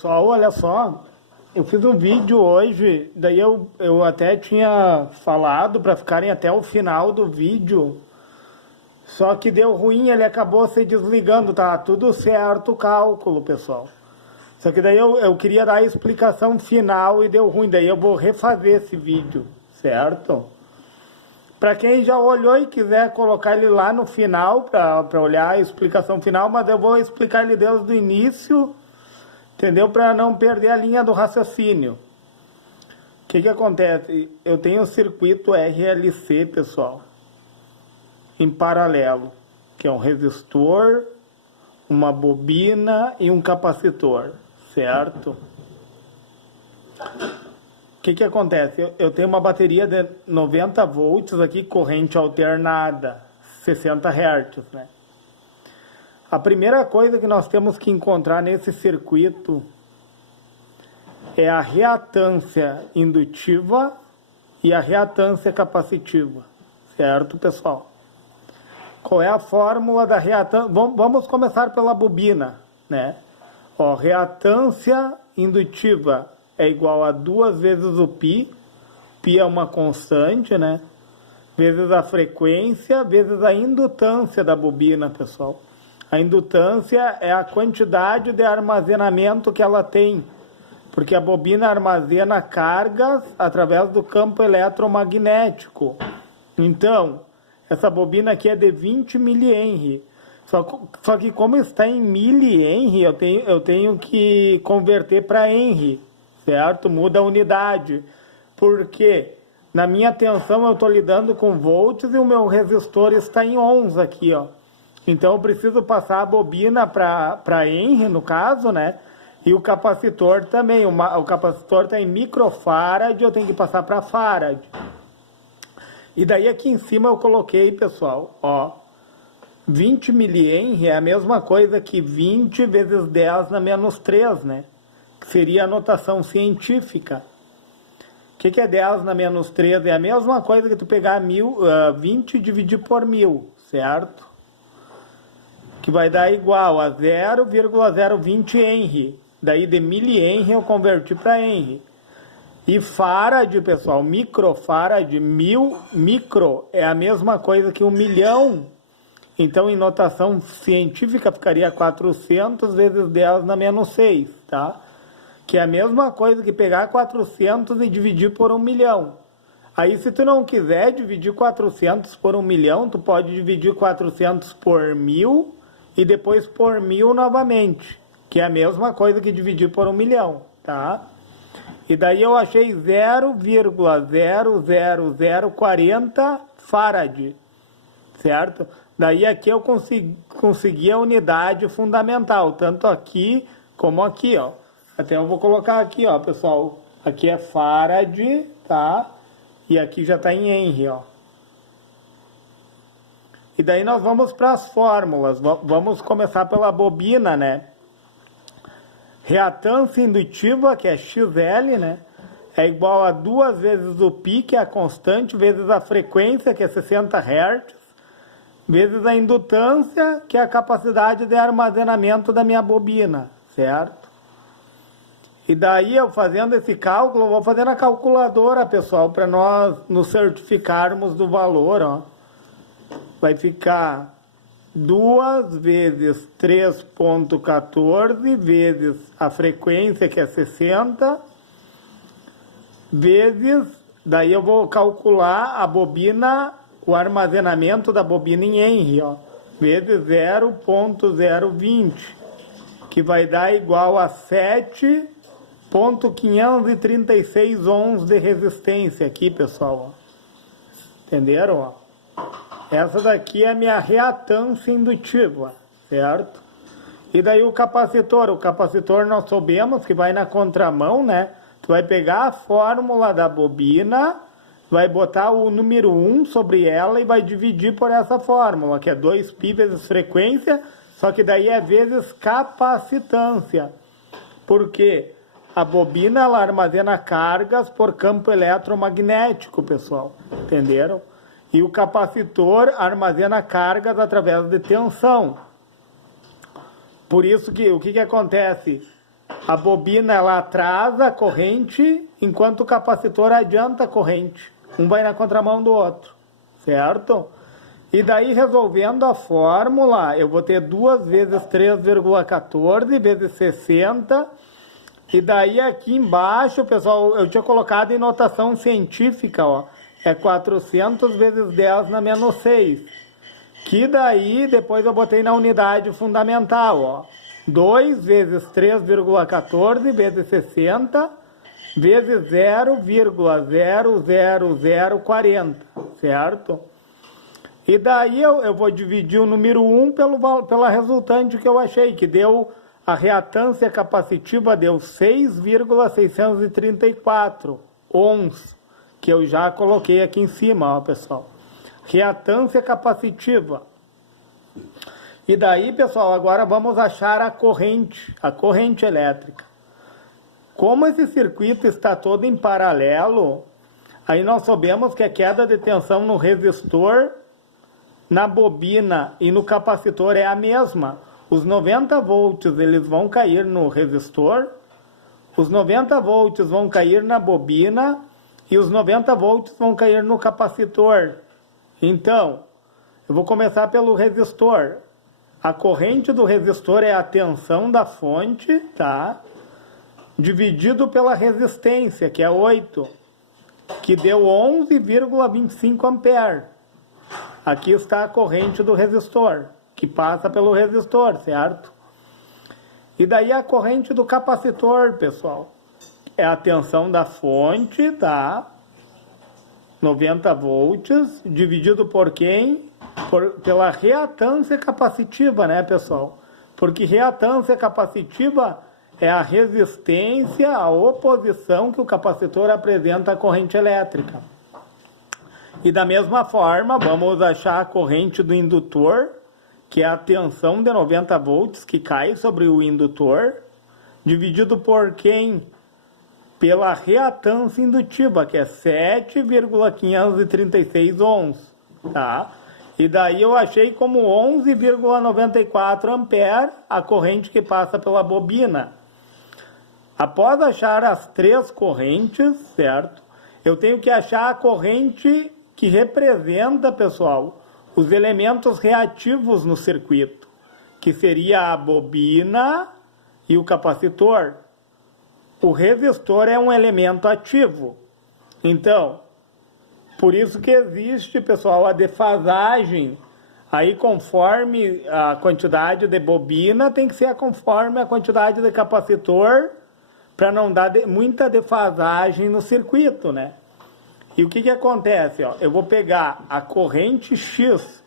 Pessoal, olha só, eu fiz um vídeo hoje, daí eu até tinha falado para ficarem até o final do vídeo, só que deu ruim, ele acabou se desligando, tá tudo certo o cálculo, pessoal. Só que daí eu queria dar a explicação final e deu ruim, daí eu vou refazer esse vídeo, certo? Para quem já olhou e quiser colocar ele lá no final, para olhar a explicação final, mas eu vou explicar ele desde o início, entendeu? Para não perder a linha do raciocínio. O que acontece? Eu tenho o circuito RLC, pessoal, em paralelo, que é um resistor, uma bobina e um capacitor, certo? O que acontece? Eu tenho uma bateria de 90 volts aqui, corrente alternada, 60 Hz, né? A primeira coisa que nós temos que encontrar nesse circuito é a reatância indutiva e a reatância capacitiva, certo, pessoal? Qual é a fórmula da reatância? Vamos começar pela bobina, né? Ó, reatância indutiva é igual a 2 vezes o π, π é uma constante, né? Vezes a frequência, vezes a indutância da bobina, pessoal. A indutância é a quantidade de armazenamento que ela tem, porque a bobina armazena cargas através do campo eletromagnético. Então, essa bobina aqui é de 20 mH. Só que como está em mH, eu tenho que converter para Henry, certo? Muda a unidade. Porque na minha tensão eu estou lidando com volts e o meu resistor está em ohms aqui, ó. Então eu preciso passar a bobina para Henry, no caso, né? E o capacitor também. O capacitor está em microfarad, eu tenho que passar para farad. E daí aqui em cima eu coloquei, pessoal, ó, 20 mH é a mesma coisa que 20 vezes 10 na menos 3, né? Que seria a notação científica. O que é 10 na menos 3? É a mesma coisa que tu pegar 20 e dividir por 1000, certo? Que vai dar igual a 0,020 Henry. Daí de mH eu converti para Henry. E farad, pessoal, microfarad, 1000 micro é a mesma coisa que 1 milhão. Então, em notação científica, ficaria 400 vezes 10 na menos 6, tá? Que é a mesma coisa que pegar 400 e dividir por 1 milhão. Aí, se tu não quiser dividir 400 por 1 milhão, tu pode dividir 400 por 1000 e depois por 1000 novamente, que é a mesma coisa que dividir por 1 milhão, tá? E daí eu achei 0,00040 farad, certo? Daí aqui eu consegui a unidade fundamental, tanto aqui como aqui, ó. Até eu vou colocar aqui, ó, pessoal. Aqui é farad, tá? E aqui já está em Henry, ó. E daí nós vamos para as fórmulas. Vamos começar pela bobina, né? Reatância indutiva, que é XL, né? É igual a 2 vezes o π, que é a constante, vezes a frequência, que é 60 Hz, vezes a indutância, que é a capacidade de armazenamento da minha bobina, certo? E daí, eu fazendo esse cálculo, eu vou fazer na calculadora, pessoal, para nós nos certificarmos do valor, ó. Vai ficar 2 vezes 3,14 vezes a frequência, que é 60, vezes, daí eu vou calcular a bobina, o armazenamento da bobina em Henry, ó, vezes 0,020, que vai dar igual a 7,536 ohms de resistência aqui, pessoal, ó. Entenderam, ó? Essa daqui é a minha reatância indutiva, certo? E daí o capacitor nós soubemos que vai na contramão, né? Tu vai pegar a fórmula da bobina, vai botar o número 1 sobre ela e vai dividir por essa fórmula, que é 2π vezes frequência, só que daí é vezes capacitância. Porque a bobina, ela armazena cargas por campo eletromagnético, pessoal. Entenderam? E o capacitor armazena cargas através de tensão. Por isso que o que acontece? A bobina ela atrasa a corrente, enquanto o capacitor adianta a corrente. Um vai na contramão do outro, certo? E daí, resolvendo a fórmula, eu vou ter 2 vezes 3,14 vezes 60. E daí aqui embaixo, pessoal, eu tinha colocado em notação científica, ó. É 400 vezes 10 na menos 6. Que daí, depois eu botei na unidade fundamental, ó. 2 vezes 3,14 vezes 60 vezes 0,00040, certo? E daí eu vou dividir o número 1 pela resultante que eu achei, que deu a reatância capacitiva, deu 6,634 ohms, que eu já coloquei aqui em cima, ó, pessoal. Reatância capacitiva. E daí, pessoal, agora vamos achar a corrente elétrica. Como esse circuito está todo em paralelo, aí nós sabemos que a queda de tensão no resistor, na bobina e no capacitor é a mesma. Os 90 volts eles vão cair no resistor, os 90 volts vão cair na bobina e os 90 volts vão cair no capacitor. Então, eu vou começar pelo resistor. A corrente do resistor é a tensão da fonte, tá? Dividido pela resistência, que é 8, que deu 11,25 amperes. Aqui está a corrente do resistor, que passa pelo resistor, certo? E daí a corrente do capacitor, pessoal, é a tensão da fonte, tá? 90 volts, dividido por quem? Pela reatância capacitiva, né, pessoal? Porque reatância capacitiva é a resistência, a oposição que o capacitor apresenta à corrente elétrica. E da mesma forma, vamos achar a corrente do indutor, que é a tensão de 90 volts que cai sobre o indutor, dividido por quem? Pela reatância indutiva, que é 7,536 ohms, tá? E daí eu achei como 11,94 amperes a corrente que passa pela bobina. Após achar as 3 correntes, certo? Eu tenho que achar a corrente que representa, pessoal, os elementos reativos no circuito, que seria a bobina e o capacitor. O resistor é um elemento ativo. Então, por isso que existe, pessoal, a defasagem. Aí, conforme a quantidade de bobina, tem que ser conforme a quantidade de capacitor, para não dar muita defasagem no circuito, né? E o que acontece? Ó? Eu vou pegar a corrente X,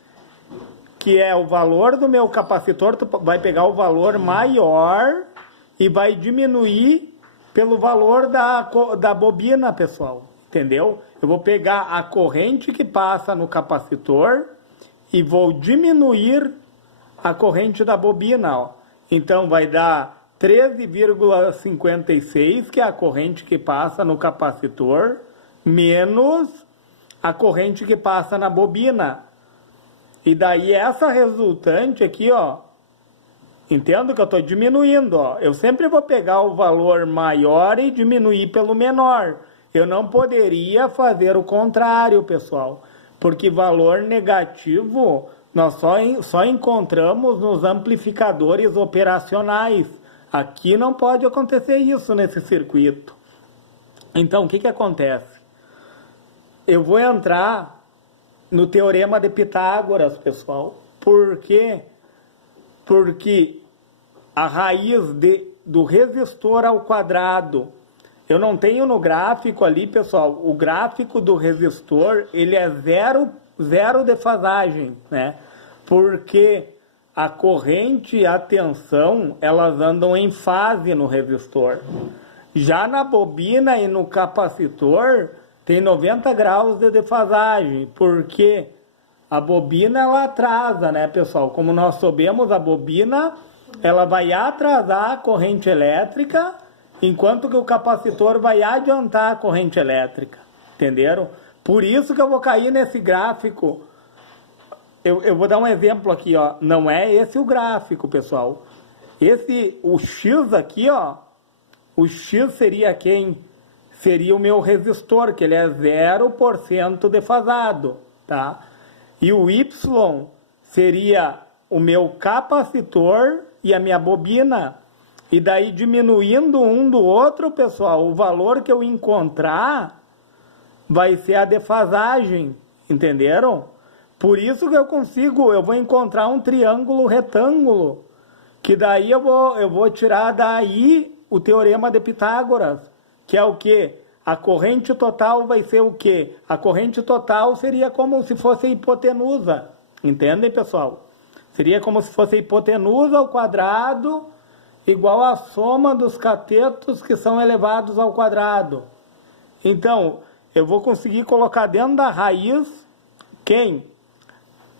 que é o valor do meu capacitor, tu vai pegar o valor maior e vai diminuir pelo valor da bobina, pessoal. Entendeu? Eu vou pegar a corrente que passa no capacitor e vou diminuir a corrente da bobina. Ó. Então, vai dar 13,56, que é a corrente que passa no capacitor, menos a corrente que passa na bobina. E daí essa resultante aqui, ó, entendo que eu estou diminuindo, ó. Eu sempre vou pegar o valor maior e diminuir pelo menor. Eu não poderia fazer o contrário, pessoal, porque valor negativo nós só encontramos nos amplificadores operacionais. Aqui não pode acontecer isso nesse circuito. Então, o que acontece? Eu vou entrar no teorema de Pitágoras, pessoal. Por quê? Porque a raiz do resistor ao quadrado, eu não tenho no gráfico ali, pessoal, o gráfico do resistor, ele é zero defasagem, né? Porque a corrente e a tensão, elas andam em fase no resistor. Já na bobina e no capacitor, tem 90 graus de defasagem, porque a bobina ela atrasa, né, pessoal? Como nós sabemos, a bobina ela vai atrasar a corrente elétrica, enquanto que o capacitor vai adiantar a corrente elétrica. Entenderam? Por isso que eu vou cair nesse gráfico. Eu vou dar um exemplo aqui, ó. Não é esse o gráfico, pessoal. O X aqui, ó, O X seria quem? Seria o meu resistor, que ele é 0% defasado, tá? E o Y seria o meu capacitor e a minha bobina. E daí, diminuindo um do outro, pessoal, o valor que eu encontrar vai ser a defasagem, entenderam? Por isso que eu vou encontrar um triângulo retângulo, que daí eu vou tirar daí o teorema de Pitágoras, que é o quê? A corrente total vai ser o quê? A corrente total seria como se fosse a hipotenusa, entendem, pessoal? Seria como se fosse a hipotenusa ao quadrado igual à soma dos catetos que são elevados ao quadrado. Então, eu vou conseguir colocar dentro da raiz quem?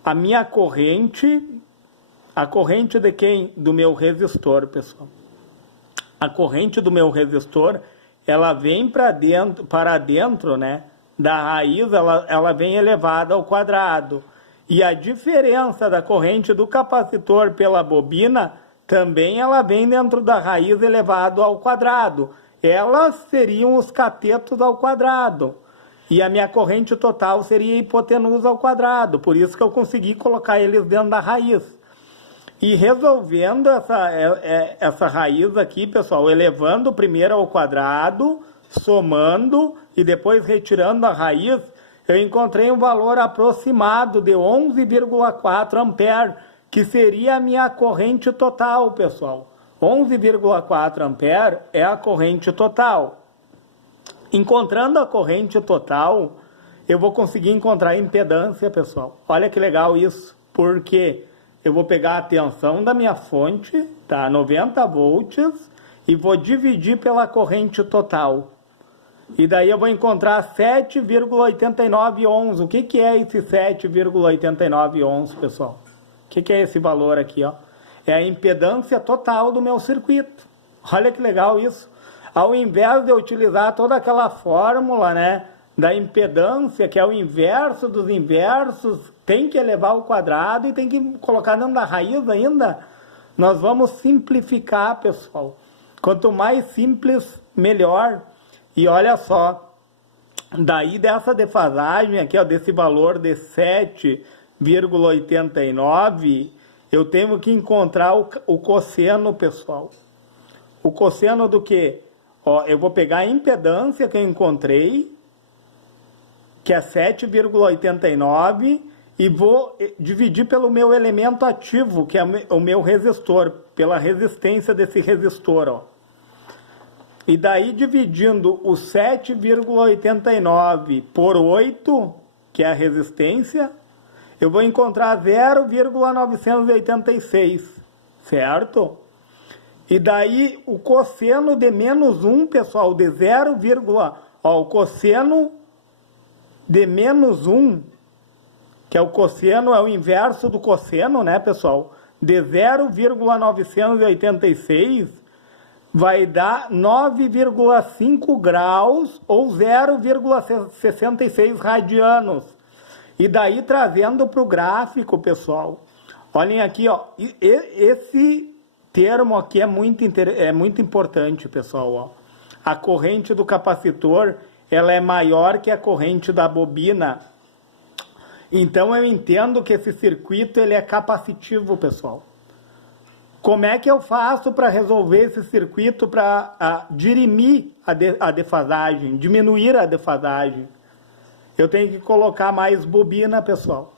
A minha corrente, a corrente de quem? Do meu resistor, pessoal. A corrente do meu resistor, ela vem para dentro, né? Da raiz, ela vem elevada ao quadrado. E a diferença da corrente do capacitor pela bobina, também ela vem dentro da raiz elevado ao quadrado. Elas seriam os catetos ao quadrado. E a minha corrente total seria a hipotenusa ao quadrado. Por isso que eu consegui colocar eles dentro da raiz. E resolvendo essa raiz aqui, pessoal, elevando primeiro ao quadrado, somando e depois retirando a raiz, eu encontrei um valor aproximado de 11,4 amperes, que seria a minha corrente total, pessoal. 11,4 amperes é a corrente total. Encontrando a corrente total, eu vou conseguir encontrar a impedância, pessoal. Olha que legal isso, porque eu vou pegar a tensão da minha fonte, tá? 90 volts, e vou dividir pela corrente total. E daí eu vou encontrar 7,89 ohms. O que é esse 7,89 ohms, pessoal? O que é esse valor aqui, ó? É a impedância total do meu circuito. Olha que legal isso. Ao invés de eu utilizar toda aquela fórmula, né, da impedância, que é o inverso dos inversos, tem que elevar ao quadrado e tem que colocar dentro da raiz ainda, nós vamos simplificar, pessoal. Quanto mais simples, melhor. E olha só, daí dessa defasagem aqui, ó, desse valor de 7,89, eu tenho que encontrar o cosseno, pessoal. O cosseno do quê? Ó, eu vou pegar a impedância que eu encontrei, que é 7,89, e vou dividir pelo meu elemento ativo, que é o meu resistor, pela resistência desse resistor, ó. E daí, dividindo o 7,89 por 8, que é a resistência, eu vou encontrar 0,986, certo? E daí, o cosseno de menos 1, pessoal, de 0, ó, o cosseno de menos 1, que é o cosseno, é o inverso do cosseno, né, pessoal? De 0,986 vai dar 9,5 graus ou 0,66 radianos. E daí, trazendo para o gráfico, pessoal, olhem aqui, ó, esse termo aqui é muito importante, pessoal, ó. A corrente do capacitor, ela é maior que a corrente da bobina. Então, eu entendo que esse circuito, ele é capacitivo, pessoal. Como é que eu faço para resolver esse circuito para dirimir a defasagem, diminuir a defasagem? Eu tenho que colocar mais bobina, pessoal.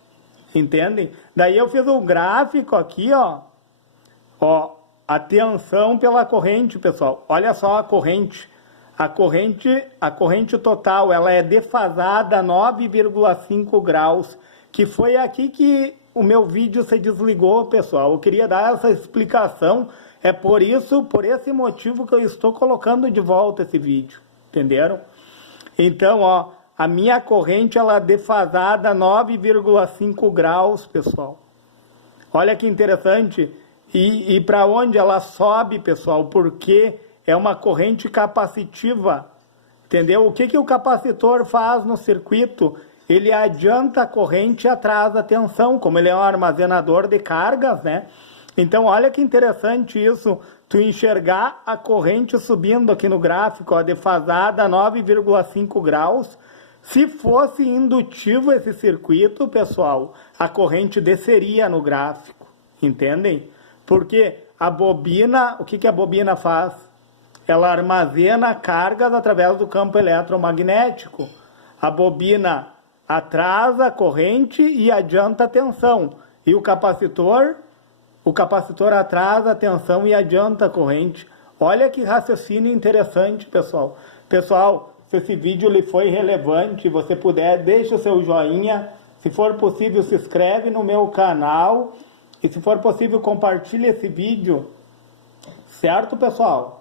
Entendem? Daí eu fiz um gráfico aqui, ó. Ó, a tensão pela corrente, pessoal. Olha só a corrente. A corrente total, ela é defasada a 9,5 graus, que foi aqui que o meu vídeo se desligou, pessoal. Eu queria dar essa explicação, é por esse motivo que eu estou colocando de volta esse vídeo, entenderam? Então, ó, a minha corrente, ela é defasada a 9,5 graus, pessoal. Olha que interessante. E para onde ela sobe, pessoal? Porque é uma corrente capacitiva, entendeu? O que o capacitor faz no circuito? Ele adianta a corrente e atrasa a tensão, como ele é um armazenador de cargas, né? Então, olha que interessante isso, tu enxergar a corrente subindo aqui no gráfico, ó, defasada 9,5 graus. Se fosse indutivo esse circuito, pessoal, a corrente desceria no gráfico, entendem? Porque a bobina, o que a bobina faz? Ela armazena cargas através do campo eletromagnético. A bobina atrasa a corrente e adianta a tensão. E o capacitor atrasa a tensão e adianta a corrente. Olha que raciocínio interessante, pessoal. Pessoal, se esse vídeo lhe foi relevante, você puder, deixa o seu joinha. Se for possível, se inscreve no meu canal. E se for possível, compartilhe esse vídeo. Certo, pessoal?